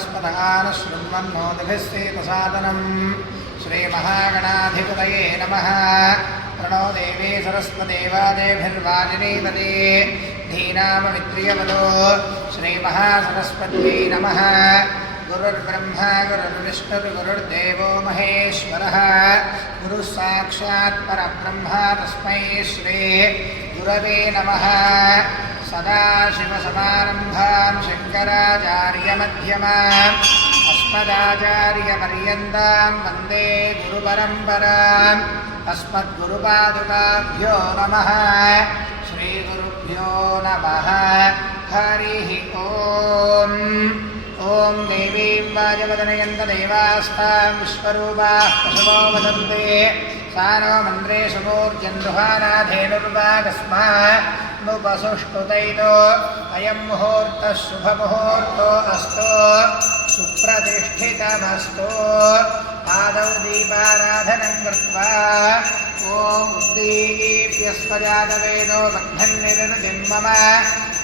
ब्रह्मणस्पदान् शृण्वन्नोतिभिस्सेतसादनम् श्रीमहागणाधिपतये नमः। प्रणो देवी सरस्वतीवादेभिर्वाजिनीवती धीनाममित्रियवतो श्रीमहासरस्वत्यै नमः। गुरुर्ब्रह्मा गुरुर्विष्णुर्गुरुर्देवो महेश्वरः गुरुः साक्षात् परब्रह्मा तस्मै श्री गुरवे नमः। सदाशिवसमारम्भां शङ्कराचार्यमध्यमाम् अस्मदाचार्यपर्यन्तां वन्दे गुरुपरम्पराम्। अस्मद्गुरुपादुकाभ्यो नमः। श्रीगुरुभ्यो नमः। हरिः ॐ। ॐ देवीं वाजवदनयन्त देवास्तां विश्वरूपाः पशवो वदन्ते सा नो मन्द्रेषु मूर्जन्रुहानाधेनुर्वागस्मानुपसुष्टुतैतो अयं मुहूर्तः शुभमुहूर्तो अस्तु सुप्रतिष्ठितमस्तु। आदौ दीपाराधनं कृत्वा ॐ उद्दीप्यस्वजातवेदो बद्धन्निर्निधिं मम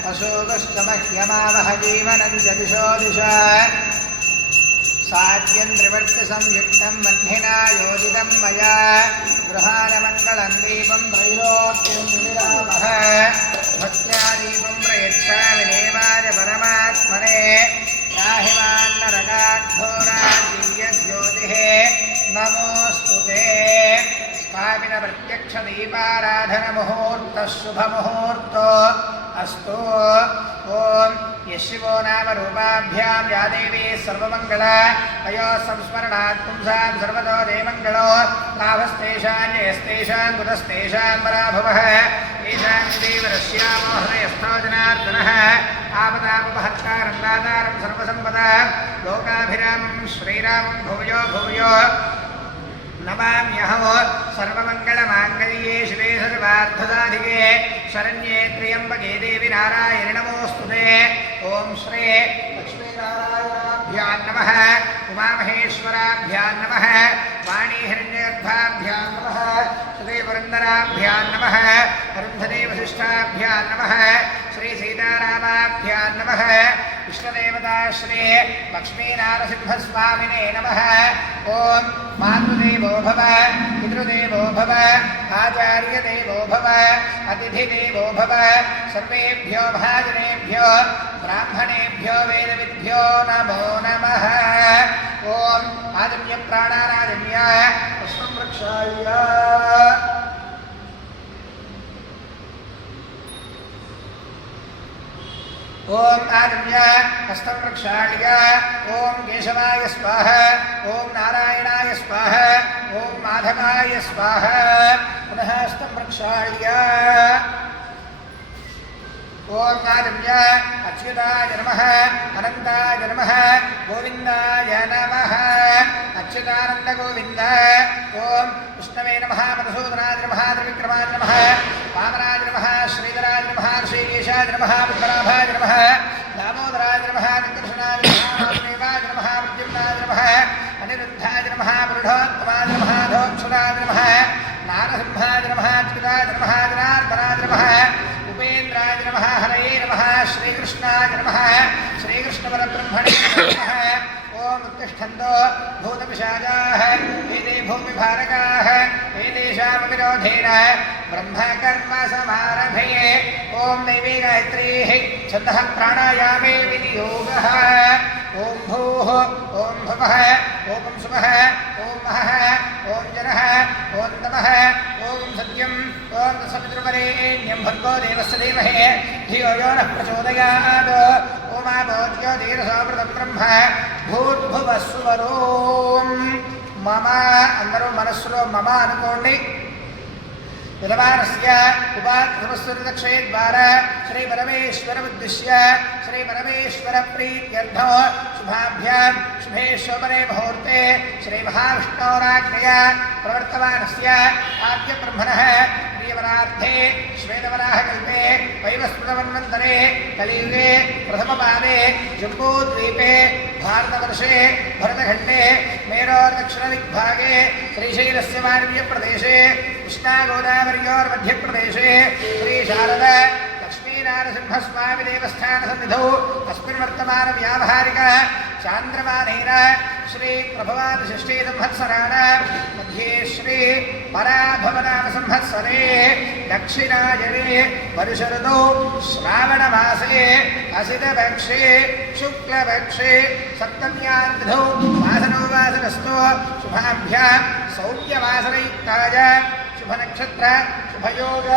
अशोकश्च मह्यमावह जीवनं च दिशो दिशा। साज्यं त्रिवर्तिसंयुक्तं वह्निना योजितं मया गृहाणमङ्गलं दीपं त्रैलोक्यं विरामः। भक्त्या दीपं प्रयच्छामि देवाय परमात्मने राहिमान्नरकाद्धोराज्ञज्योतिः नमोऽस्तु ते। स्वामिनप्रत्यक्षदीपाराधनमुहूर्तः शुभमुहूर्तो अस्तु। ॐ यशिवो नाम रूपाभ्यां या देवी सर्वमङ्गला तयोः संस्मरणात् पुंसां सर्वतो जयमङ्गलो लाभस्तेषां जयस्तेषां कुतस्तेषां पराभवः। येषां देवरश्यामो हृदयस्थो जनार्दनः आपदापहर्तारं दातारं सर्वसम्पदा लोकाभिरामं श्रीरामं भूयो भूयो नमाम्यहं। सर्वमङ्गलमाङ्गल्ये शिवे सर्वार्थसाधिके शरण्ये त्र्यम्बके देवी नारायणि नमोऽस्तुते। ॐ श्री लक्ष्मीनारायणाभ्यां नमः। उमामहेश्वराभ्यां नमः। वाणीहिरण्यगर्भाभ्यां नमः। श्रीपुरन्दराभ्यां नमः। अरुन्धदेवशिष्टाभ्यां नमः। श्रीसीतारामाभ्यां नमः। इष्टदेवता श्री लक्ष्मीनारसिंहस्वामिने नमः। ॐ मातृदेवो भव पितृदेवो भव आचार्यदेवो भव अतिथिदेवो भव सर्वेभ्यो भाजनेभ्यो ब्राह्मणेभ्यो वेदविद्भ्यो नमो नमः। ॐ आजम्य प्राणानाजम्य पुष्पं वृक्षाय ॐ आजम्य हस्तं प्रक्षाल्य ॐ केशवाय स्वाहा ॐ नारायणाय स्वाहा ॐ माधवाय स्वाहा। पुनः हस्तं प्रक्षाल्य ॐ आजम्य अच्युताय नमः अनन्ताय नमः गोविन्दाय नमः। अच्युतानन्द गोविन्द। ॐ विष्णवे नमः मधुसूदनाय नमः त्रिविक्रमाय नमः वामनाय नमः श्रीधराय नमः ऋषिकेशाय नमः पद्मनाभाय नमः दामोदराय नमः कृष्णाय नमः वासुदेवाय नमः प्रद्युम्नाय नमः अनिरुद्धाय नमः पुरुषोत्तमाय नमः धोक्षुराय नमः नारसिंहाय नमः अच्युताय नमः जनार्दनाय नमः उपेन्द्राय नमः हरये नमः श्रीकृष्णाय नमः श्रीकृष्णपरब्रह्मणे नमः। ॐ उत्तिष्ठन्तो भूतपिशाचाः एते भूमिभारकाः एतेषामविरोधेन ब्रह्मकर्मसमारभे। ॐ दैवी गायत्रीः छन्दः प्राणायामे विनियोगः। ॐ भूः ॐ भुवः ॐ सुवः ॐ महः ॐ जनः ॐ तमः ॐ सत्यं ॐ सवितृवरेण्यं भर्गो देवस्य धीमहि धियो यो नः प्रचोदयात्। ओमाभूत्यो धीरसोमृतं ब्रह्म भूर्भुवः सुवरों मम। అందరూ మనస్సులో మమ అనుకోండి। యజమానస్య ఉపాసమస్వరదక్షే ద్వారా శ్రీ పరమేశ్వరముద్దిశ్య శ్రీ పరమేశ్వర ప్రీత్యర్థం శుభాభ్యాం శుభే శోభనే ముహూర్తే శ్రీ మహావిష్ణోరాజ్ఞయా ప్రవర్తమానస్య ఆద్య బ్రహ్మణః प्रियवरार्थे श्वेतवराहकल्पे वैवस्वतमन्वन्तरे कलियुगे प्रथमपादे जम्बूद्वीपे भारतवर्षे भरतखण्डे मेरोर्दक्षिणदिग्भागे श्रीशैलस्य मानवीयप्रदेशे कृष्णागोदावर्योर्मध्यप्रदेशे श्रीशारद लक्ष्मीनारसिंहस्वामिदेवस्थानसन्निधौ तस्मिन् वर्तमानव्यावहारिक चांद्रमानेन श्री प्रभवाद षष्ठी संवत्सराण मध्ये श्री पराभवनाम संवत्सरे दक्षिणायने वर्ष ऋतौ श्रावण मासे असितपक्षे शुक्लपक्षे सप्तम्यान्धौ वासनो वासनस्थो शुभाभ्यां सौम्यवासनयुक्ताय शुभनक्षत्र शुभयोग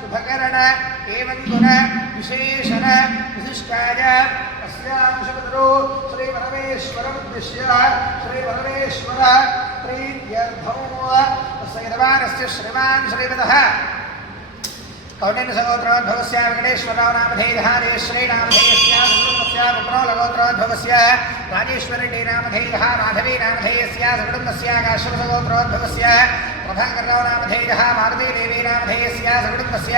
शुभकरण एवं गुण विशेषण विशिष्टाय अस्यां शुभदरो श्री परमेश्वरमुद्दिश्य श्री परमेश्वर प्रीत्यर्थो तस्य यजमानस्य श्रीमान् श्रीमतः कौण्डिन्यसगोत्रोद्भवस्य वेङ्कटेश्वरराव नामधेयः देश्रीनामधेयस्य सुकुटुम्बस्य कुप्रोलगोत्रोद्भवस्य राजेश्वररेड्डी नामधेयः माधवी नामधेयस्य सुकुटुम्बस्य काश्यपसगोत्रोद्भवस्य प्रभाकरराव नामधेयः मारुतीदेवी नामधेयस्य सुकुटुम्बस्य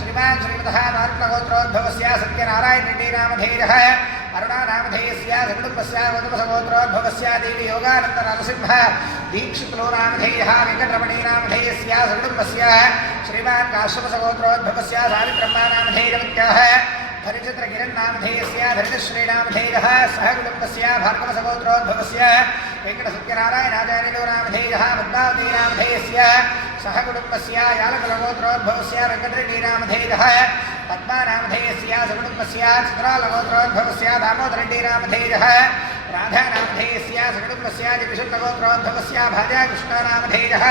श्रीमान् श्रीमतः मारुतगोत्रोद्भवस्य सत्यनारायणरेड्डी नामधेयः अरुणा नामधेयस्य सुकुटुम्बस्य गौतमसगोत्रोद्भवस्य देवी योगानन्द नरसिंह दीक्षितो नामधेयः वेङ्कटरमणी नामधेयस्य सुकुटुम्बस्य श्रीमान् काश्यपसगोत्रोद्भवस्य सावित्रम्मा नामधेयवत्याः हरिचन्द्रकिरण् नामधेयस्य धरितश्री नामधेयः सह कुटुम्बस्य भार्गवसगोत्रोद्भवस्य वेङ्कटसत्यनारायणाचार्यो नामधेयः पद्मावती नामधेयस्य सह कुटुम्बस्य यालकुलगोत्रोद्भवस्य वेङ्कटरेड्डी नामधेयः पद्मा नामधेयस्य सकुटुम्बस्य चित्रालगोत्रोद्भवस्य दामोदररेड्डी नामधेयः राधा नामधेयस्य सकुटुम्बस्य जगशुद्धगोत्रोद्भवस्य भाजाकृष्ण नामधेयः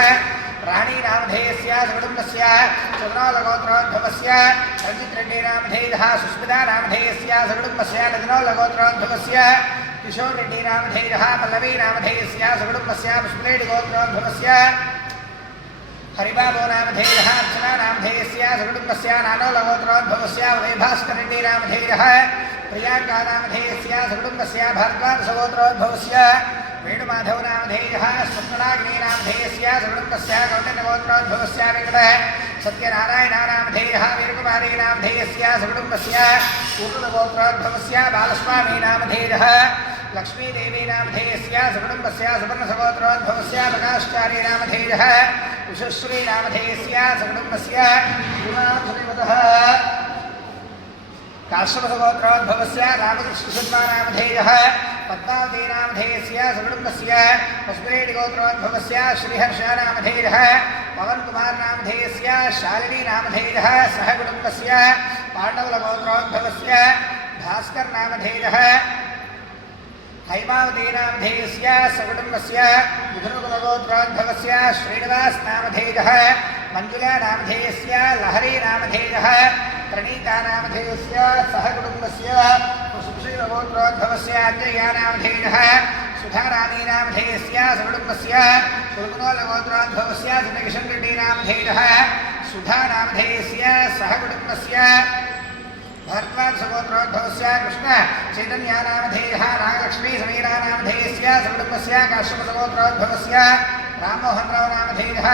राणी नामधेयस्य सकुटुम्बस्य चन्द्रालगोत्रोद्भवस्य रञ्जितरेड्डी नामधेयः सुस्मिता नामधेयस्य सकुटुम्बस्य लग्नोलगोत्रोद्भवस्य किशोररेड्डी नामधेयः पल्लवी नामधेयस्य सकुटुम्बस्य पुष्पलेड्डी गोत्रोद्भवस्य हरिबाबो नामधेयः अर्चना नामधेयस्य सकुटुम्बस्य नानोलगोत्रोद्भवस्य उदयभास्कररेड्डी नामधेयः प्रियांका नामधेयस्य सकुटुम्बस्य भारद्वाजसगोत्रोद्भवस्य वेणुमाधव नामधेयः स्वप्नाग्नि नामधेयस्य सकुटुम्बस्य कौण्डिन्यगोत्रोद्भवस्य वेङ्कटः सत्यनारायण नामधेयः वीरकुमारी नामधेयस्य सकुटुम्बस्य पूर्णगोत्रोद्भवस्य बालस्वामी नामधेयः लक्ष्मीदेवी नामधेयस्य सकुटुम्बस्य सुवर्णसगोत्रोद्भवस्य प्रकाशचारी नामधेयः विश्वश्री नामधेयस्य सकुटुम्बस्य श्रीमतः काश्यपसगोत्रोद्भवस्य रामकृष्णशर्मा नामधेयः पद्मावती नामधेयस्य सकुटुम्बस्य पुष्परेड्डी गोत्रोद्भवस्य श्रीहर्ष नामधेयः पवनकुमार नामधेयस्य शालिनी नामधेयः सह कुटुम्बस्य पाण्डवलगोत्रोद्भवस्य भास्कर नामधेयः हैमावती नामधेयस्य सकुटुम्बस्य विष्णुकुलगोत्रोद्भवस्य श्रीनिवास नामधेयः मंजुला नामधेयस्य लहरी नामधेयः प्रणीता नामधेयस्य सह कुटुम्बस्य सुशीलगोत्रोद्भवस्य अञ्जया नामधेयः सुधारानी नामधेयस्य सकुटुम्बस्य कुलकुलोलगोत्रोद्भवस्य सुनकिशन् रेड्डी नामधेयः सुधा नामधेयस्य सह कुटुम्बस्य भारद्वाजसगोत्रोद्भवस्य कृष्ण चैतन्या नामधेयः नागलक्ष्मी समीरा नामधेयस्य सकुटुम्बस्य काश्यपसगोत्रोद्भवस्य राममोहनराव नामधेयः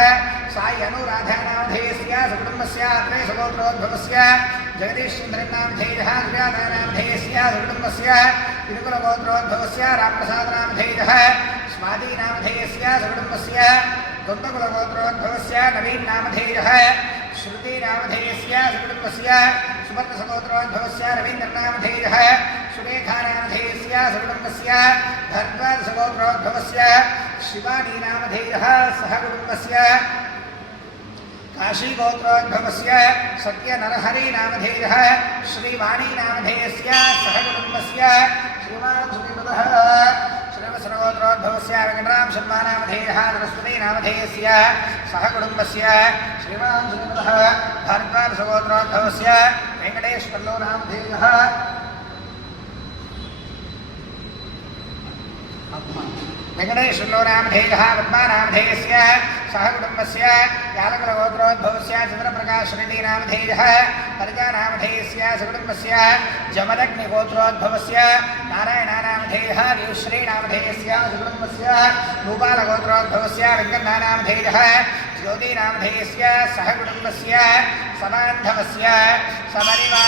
साई अनुराधा नामधेयस्य सकुटुम्बस्य अत्रेयसगोत्रोद्भवस्य जगदीश चन्द्रन् नामधेयः सुजाता नामधेयस्य सकुटुम्बस्य तिरुकुलगोत्रोद्भवस्य रामप्रसाद नामधेयः स्वाति नामधेयस्य सकुटुम्बस्य द्वन्द्वकुलगोत्रोद्भवस्य नवीन नामधेयः श्रुति नामधेयस्य सकुटुम्बस्य सुवर्णसगोत्रोद्भवस्य रवीन्द्रनामधेयः सुरेखा नामधेयस्य सकुटुम्बस्य भरद्वाजसगोत्रोद्भवस्य शिवानी नामधेयः सह कुटुम्बस्य काशीगोत्रोद्भवस्य सत्यनरहरि नामधेयः श्रीवाणी नामधेयस्य सह कुटुम्बस्य श्रीमान् श्रीमतः श्रीवत्सगोत्रोद्भवस्य वेङ्कटराम शर्मा नामधेयः सरस्वती नामधेयस्य सह कुटुम्बस्य श्रीमान् श्रीमतः भारद्वाजसगोत्रोद्भवस्य वेङ्कटेश्वर्लो नामधेयः वेङ्कटेश्वर्लो नामधेयः पद्मा नामधेयस्य सह कुटुम्बस्य यालकुलगोत्रोद्भवस्य चन्द्रप्रकाशरेड्डी नामधेयः हरिजा नामधेयस्य सकुटुम्बस्य जमदग्निगोत्रोद्भवस्य नारायण नामधेयः देवश्री नामधेयस्य सकुटुम्बस्य भूपालगोत्रोद्भवस्य वेङ्कन्ना नामधेयः ज्योति नामधेयस्य सह कुटुम्बस्य समान्धवस्य सपरिवार